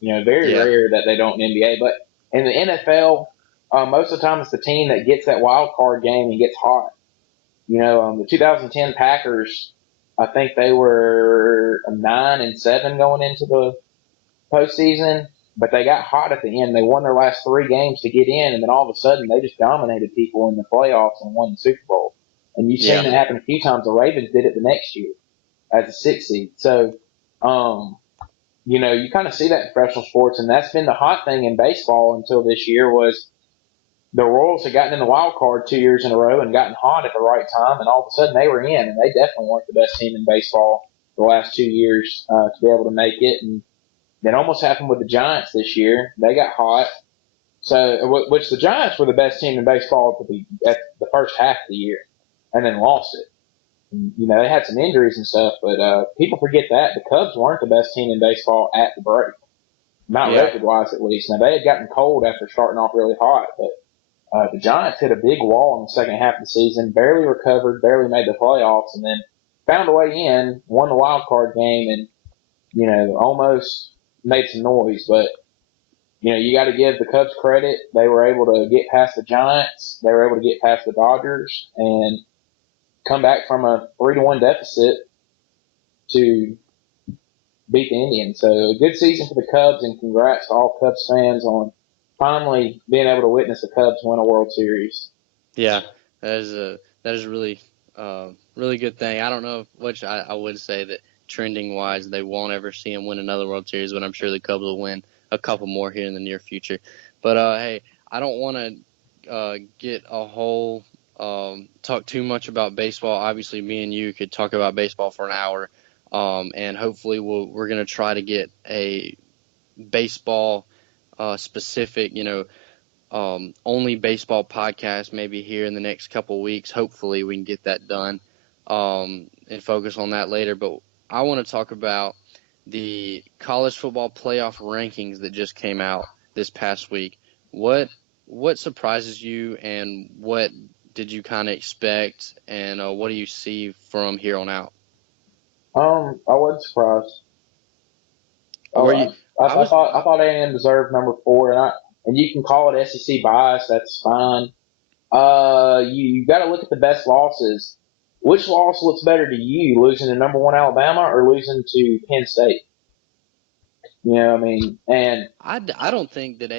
Very Yeah. rare that they don't in the NBA. But in the NFL, most of the time it's the team that gets that wild card game and gets hot. The 2010 Packers, I think they were 9-7 going into the postseason, but they got hot at the end. They won their last three games to get in, and then all of a sudden they just dominated people in the playoffs and won the Super Bowl. And you've seen Yeah. that happen a few times. The Ravens did it the next year as a sixth seed. So, um, you kind of see that in professional sports, and that's been the hot thing in baseball until this year was the Royals had gotten in the wild card 2 years in a row and gotten hot at the right time, and all of a sudden they were in, and they definitely weren't the best team in baseball the last 2 years to be able to make it. And that almost happened with the Giants this year. They got hot. So, which the Giants were the best team in baseball at the first half of the year, and then lost it. And, they had some injuries and stuff, but people forget that the Cubs weren't the best team in baseball at the break, not Yeah. record-wise at least. Now they had gotten cold after starting off really hot, but the Giants hit a big wall in the second half of the season, barely recovered, barely made the playoffs, and then found a way in, won the wild card game, and almost made some noise, but you got to give the Cubs credit. They were able to get past the Giants. They were able to get past the Dodgers and come back from a 3-1 deficit to beat the Indians. So a good season for the Cubs, and congrats to all Cubs fans on finally being able to witness the Cubs win a World Series. Yeah. That is really really good thing. I don't know which I would say that trending wise they won't ever see him win another World Series, but I'm sure the Cubs will win a couple more here in the near future. But hey, I don't want to get a whole talk too much about baseball. Obviously, me and you could talk about baseball for an hour, and hopefully we're going to try to get a baseball specific, only baseball podcast maybe here in the next couple of weeks. Hopefully we can get that done and focus on that later. But I want to talk about the college football playoff rankings that just came out this past week. What surprises you, and what did you kind of expect, and what do you see from here on out? I wasn't surprised. Were you? I was. I thought A&M deserved number 4, and you can call it SEC bias. That's fine. You got to look at the best losses. Which loss looks better to you, losing to number 1 Alabama or losing to Penn State? I mean, and I don't think that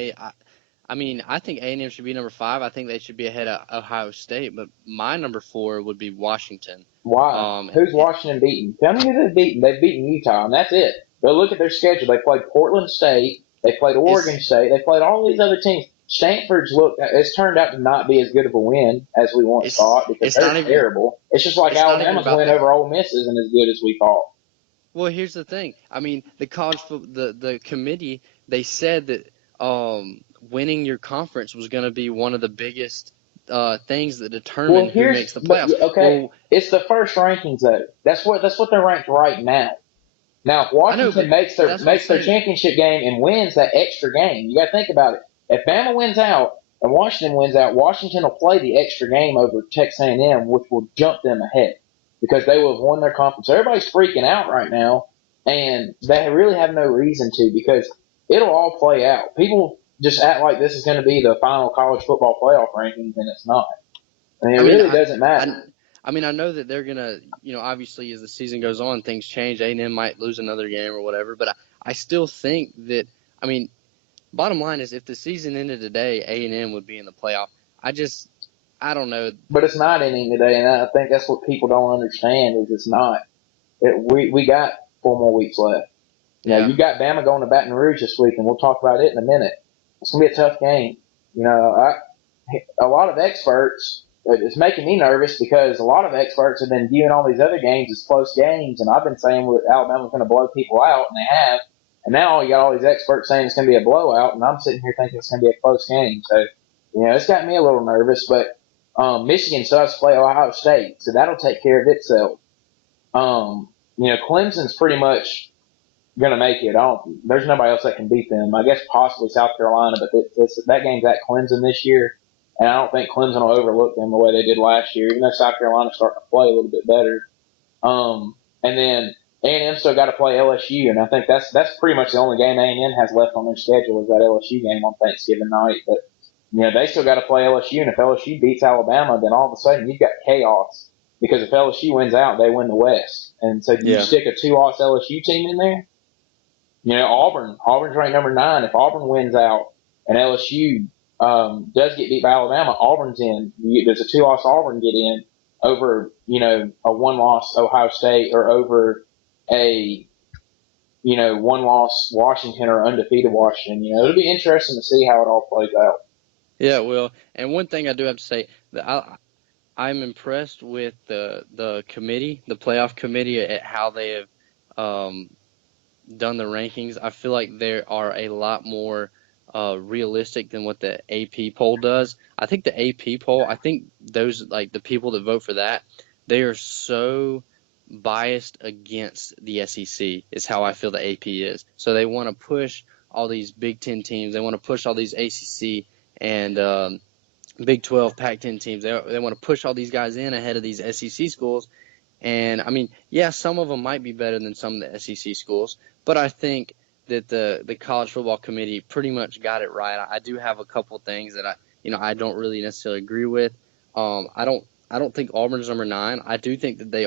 I mean, I think A&M should be number 5. I think they should be ahead of Ohio State, but my number 4 would be Washington. why? Um, Who's it, Washington beaten? Tell me who they've beaten. They've beaten Utah, and that's it. Go look at their schedule. They played Portland State. They played Oregon it's State. They played all these other teams. Stanford's it's turned out to not be as good of a win as we once thought because it's they're not even terrible. It's just like it's not even Alabama's about win that. over Ole Miss isn't as good as we thought. Well, here's the thing. I mean, the committee, they said that winning your conference was going to be one of the biggest things that Well, determine who makes here's the but playoffs. okay, Well, it's the first rankings though. That's what they're ranked right now. Now, if I know, Washington but makes their that's what I'm makes their saying. championship game and wins that extra game, you got to think about it. If Bama wins out and Washington wins out, Washington will play the extra game over Texas A&M, which will jump them ahead because they will have won their conference. Everybody's freaking out right now, and they really have no reason to because it'll all play out. People just act like this is going to be the final college football playoff rankings, and it's not. I mean, it I mean, really doesn't I, matter. I mean, I know that they're gonna, obviously as the season goes on, things change. A&M might lose another game or whatever, but I still think that, I mean, bottom line is if the season ended today, A&M would be in the playoff. I don't know. But it's not ending today, and I think that's what people don't understand is it's not. We got 4 more weeks left. Yeah, You got Bama going to Baton Rouge this week, and we'll talk about it in a minute. It's gonna be a tough game. A lot of experts. It's making me nervous because a lot of experts have been viewing all these other games as close games, and I've been saying that Alabama's going to blow people out, and they have. And now you got all these experts saying it's going to be a blowout, and I'm sitting here thinking it's going to be a close game. So, it's got me a little nervous. But Michigan still has to play Ohio State, so that'll take care of itself. Clemson's pretty much going to make it. There's nobody else that can beat them. I guess possibly South Carolina, but that game's at Clemson this year, and I don't think Clemson will overlook them the way they did last year, even though South Carolina's starting to play a little bit better. And then A&M still got to play LSU, and I think that's pretty much the only game A&M has left on their schedule is that LSU game on Thanksgiving night. But they still got to play LSU, and if LSU beats Alabama, then all of a sudden you've got chaos because if LSU wins out, they win the West, and so you stick a two-loss LSU team in there. Auburn's ranked number 9. If Auburn wins out and LSU does get beat by Alabama, Auburn's in. Does a two-loss Auburn get in over a one-loss Ohio State or over a one-loss Washington or undefeated Washington? It'll be interesting to see how it all plays out. Yeah, it will. And one thing I do have to say that I'm impressed with the committee, the playoff committee, at how they have done the rankings. I feel like they are a lot more realistic than what the AP poll does. I think the AP poll, I think those, like the people that vote for that, they are so biased against the SEC is how I feel the AP is. So they want to push all these Big Ten teams. They want to push all these ACC and Big 12, Pac-10 teams. They want to push all these guys in ahead of these SEC schools. And, I mean, yeah, some of them might be better than some of the SEC schools, but I think that the college football committee pretty much got it right. I do have a couple things that I don't really necessarily agree with. I don't think Auburn's number 9. I do think that they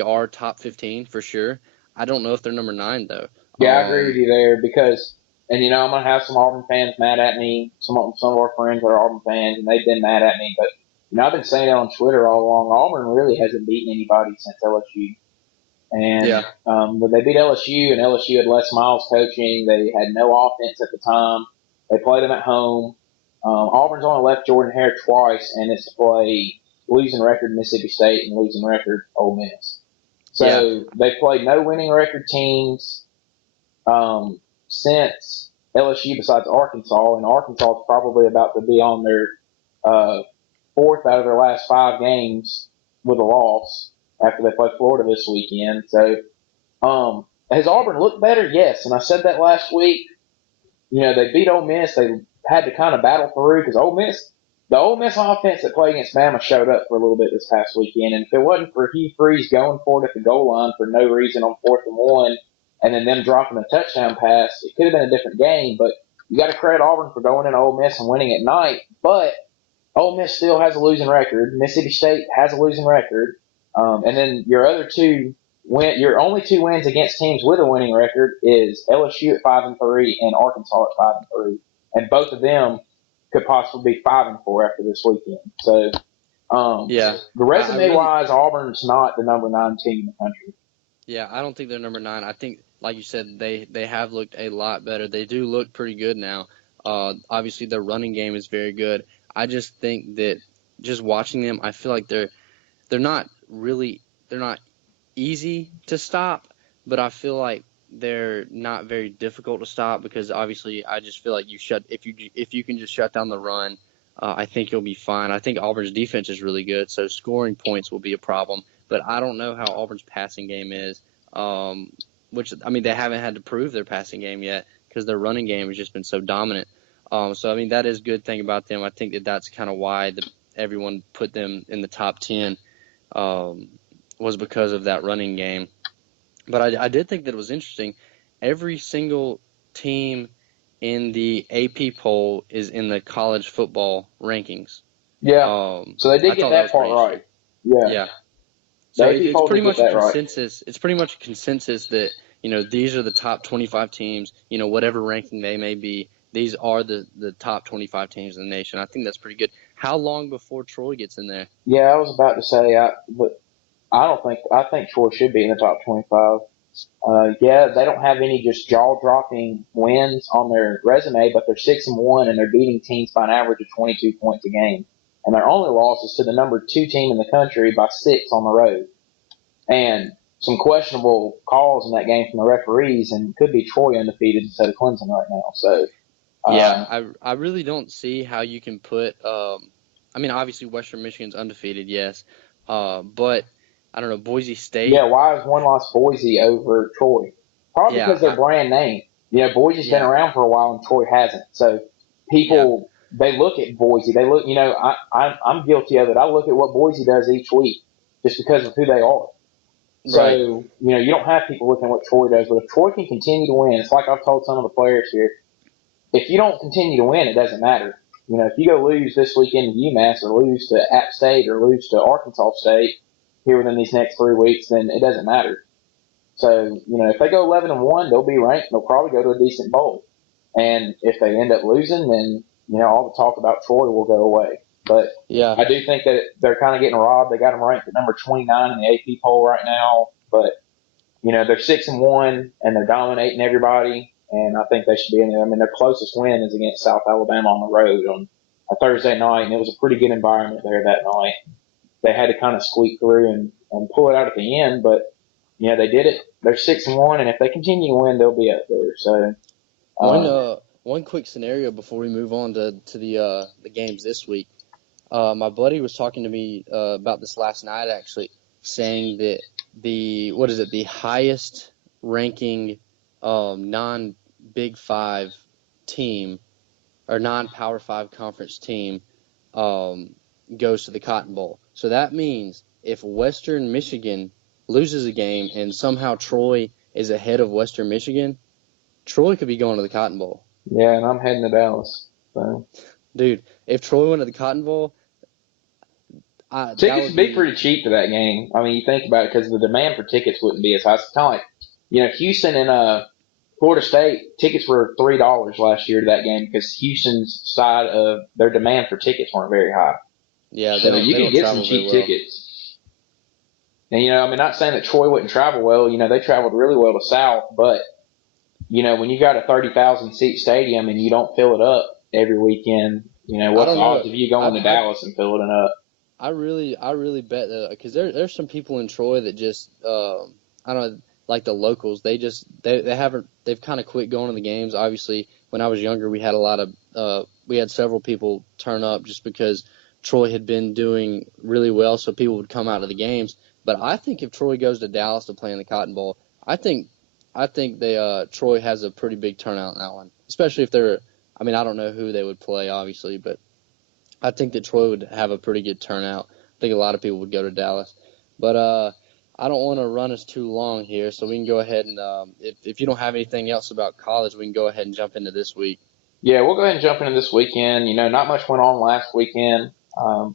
are top 15 for sure. I don't know if they're number 9 though. Yeah, I agree with you there because, and I'm gonna have some Auburn fans mad at me. Some of our friends are Auburn fans, and they've been mad at me. But I've been saying it on Twitter all along. Auburn really hasn't beaten anybody since LSU. And but they beat LSU, and LSU had Les Miles coaching. They had no offense at the time. They played them at home. Auburn's only left Jordan Hare twice, and it's to play losing record Mississippi State and losing record Ole Miss. So they played no winning record teams since LSU besides Arkansas, and Arkansas is probably about to be on their 4th out of their last 5 games with a loss after they play Florida this weekend. So has Auburn looked better? Yes, and I said that last week. They beat Ole Miss. They had to kind of battle through because the Ole Miss offense that played against Bama showed up for a little bit this past weekend. And if it wasn't for Hugh Freeze going for it at the goal line for no reason on 4th and 1, and then them dropping a touchdown pass, it could have been a different game. But you got to credit Auburn for going into Ole Miss and winning at night. But Ole Miss still has a losing record. Mississippi State has a losing record. And then your only 2 wins against teams with a winning record is LSU at 5-3 and Arkansas at 5-3, and both of them could possibly be 5-4 after this weekend. So, the resume wise, Auburn's not the number 9 team in the country. Yeah, I don't think they're number 9. I think, like you said, they have looked a lot better. They do look pretty good now. Obviously, their running game is very good. I just think that just watching them, I feel like they're not easy to stop, but I feel like they're not very difficult to stop because obviously I just feel like if you can just shut down the run, I think you'll be fine. I think Auburn's defense is really good, so scoring points will be a problem. But I don't know how Auburn's passing game is, which, I mean, they haven't had to prove their passing game yet because their running game has just been so dominant. So, I mean, that is a good thing about them. I think that's kind of why everyone put them in the top 10 was because of that running game. But I did think that it was interesting. Every single team in the AP poll is in the college football rankings. Yeah. So they did get that part right. Yeah. So it's pretty much a consensus. Right. It's pretty much a consensus that, these are the top 25 teams, whatever ranking they may be. These are the top 25 teams in the nation. I think that's pretty good. How long before Troy gets in there? Yeah, I was about to say, I think Troy should be in the top 25. They don't have any just jaw-dropping wins on their resume, but they're 6-1 and they're beating teams by an average of 22 points a game. And their only loss is to the number 2 team in the country by 6 on the road. And some questionable calls in that game from the referees, and could be Troy undefeated instead of Clemson right now. So, I really don't see how you can put. I mean, obviously Western Michigan's undefeated, yes, but I don't know, Boise State. Yeah, why is one loss Boise over Troy? Probably because they're brand name. Boise's been around for a while and Troy hasn't. So people, they look at Boise. They look, I'm guilty of it. I look at what Boise does each week just because of who they are. So, Right. you don't have people looking at what Troy does, but if Troy can continue to win, it's like I've told some of the players here, if you don't continue to win, it doesn't matter. If you go lose this weekend to UMass or lose to App State or lose to Arkansas State here within these next 3 weeks, then it doesn't matter. So, if they go 11-1, they'll be ranked. They'll probably go to a decent bowl. And if they end up losing, then, all the talk about Troy will go away. But Yeah. I do think that they're kind of getting robbed. They got them ranked at number 29 in the AP poll right now. But, they're 6-1 and they're dominating everybody. And I think they should be in there. I mean, their closest win is against South Alabama on the road on a Thursday night. And it was a pretty good environment there that night. They had to kind of squeak through and pull it out at the end. But, they did it. They're 6-1. And if they continue to win, they'll be up there. So, One quick scenario before we move on to the games this week. My buddy was talking to me about this last night, actually, saying that the highest ranking non-Big Five team or non-Power Five conference team goes to the Cotton Bowl. So that means if Western Michigan loses a game and somehow Troy is ahead of Western Michigan, Troy could be going to the Cotton Bowl. yeah, and I'm heading to Dallas. So. Dude, if Troy went to the Cotton Bowl, tickets would be pretty cheap to that game. I mean, you think about it because the demand for tickets wouldn't be as high. It's kind of like, Houston and Florida State, tickets were $3 last year to that game because Houston's side of their demand for tickets weren't very high. Yeah, so you could get some cheap tickets. And, not saying that Troy wouldn't travel well. They traveled really well to South, but, when you got a 30,000 seat stadium and you don't fill it up every weekend, what's the odds of you going to Dallas and filling it up? I really bet that because there's some people in Troy that just I don't know, like the locals, they've kind of quit going to the games. Obviously, when I was younger, we had several people turn up just because Troy had been doing really well, so people would come out of the games. But I think if Troy goes to Dallas to play in the Cotton Bowl, I think Troy has a pretty big turnout in that one, especially if they're. I mean, I don't know who they would play, obviously, but I think that Troy would have a pretty good turnout. I think a lot of people would go to Dallas. But I don't want to run us too long here, so we can go ahead and if you don't have anything else about college, we can go ahead and jump into this week. Yeah, we'll go ahead and jump into this weekend. Not much went on last weekend.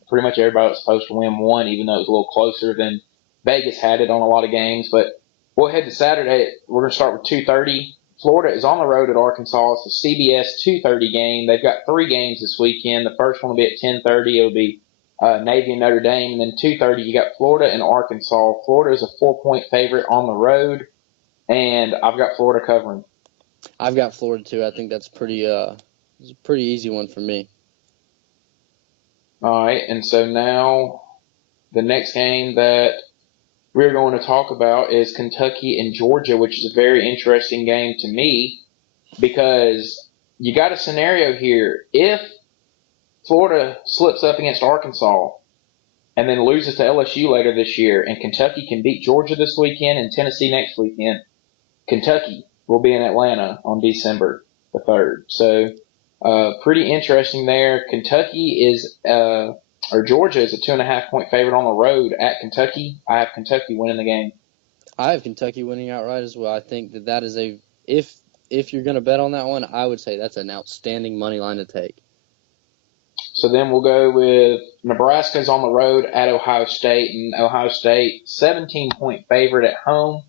Pretty much everybody was supposed to win one, even though it was a little closer than Vegas had it on a lot of games. But we'll head to Saturday. We're going to start with 2:30. Florida is on the road at Arkansas. It's a CBS 2:30 game. They've got 3 games this weekend. The first one will be at 10:30. It'll be Navy and Notre Dame. And then 2:30, you got Florida and Arkansas. Florida is a 4-point favorite on the road, and I've got Florida covering. I've got Florida too. I think that's it's a pretty easy one for me. All right, and so now the next game that we're going to talk about is Kentucky and Georgia, which is a very interesting game to me because you got a scenario here. If Florida slips up against Arkansas and then loses to LSU later this year, and Kentucky can beat Georgia this weekend and Tennessee next weekend, Kentucky will be in Atlanta on December the 3rd. So pretty interesting there. Kentucky is Georgia is a 2.5-point favorite on the road at Kentucky. I have Kentucky winning the game. I have Kentucky winning outright as well. I think that is if you're going to bet on that one, I would say that's an outstanding money line to take. So then we'll go with Nebraska's on the road at Ohio State, and Ohio State 17-point favorite at home.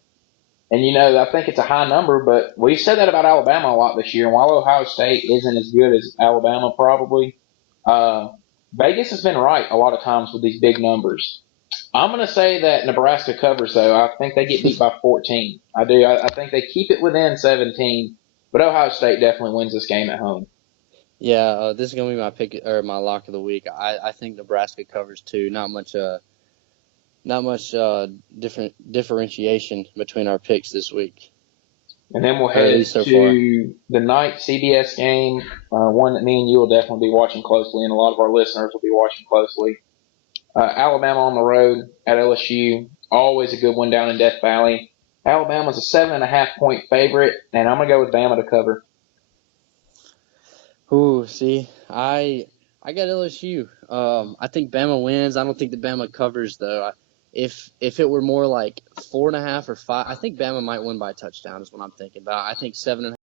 And, I think it's a high number, but we've said that about Alabama a lot this year. And while Ohio State isn't as good as Alabama probably, Vegas has been right a lot of times with these big numbers. I'm going to say that Nebraska covers, though. I think they get beat by 14. I do. I think they keep it within 17, but Ohio State definitely wins this game at home. Yeah, this is going to be my pick or my lock of the week. I think Nebraska covers too. Not much differentiation between our picks this week. And then we'll head to the night CBS game, one that me and you will definitely be watching closely, and a lot of our listeners will be watching closely. Alabama on the road at LSU, always a good one down in Death Valley. Alabama's a 7.5-point favorite, and I'm going to go with Bama to cover. Ooh, see, I got LSU. I think Bama wins. I don't think that Bama covers, though. if it were more like 4.5 or 5, I think Bama might win by a touchdown is what I'm thinking. But I think 7.5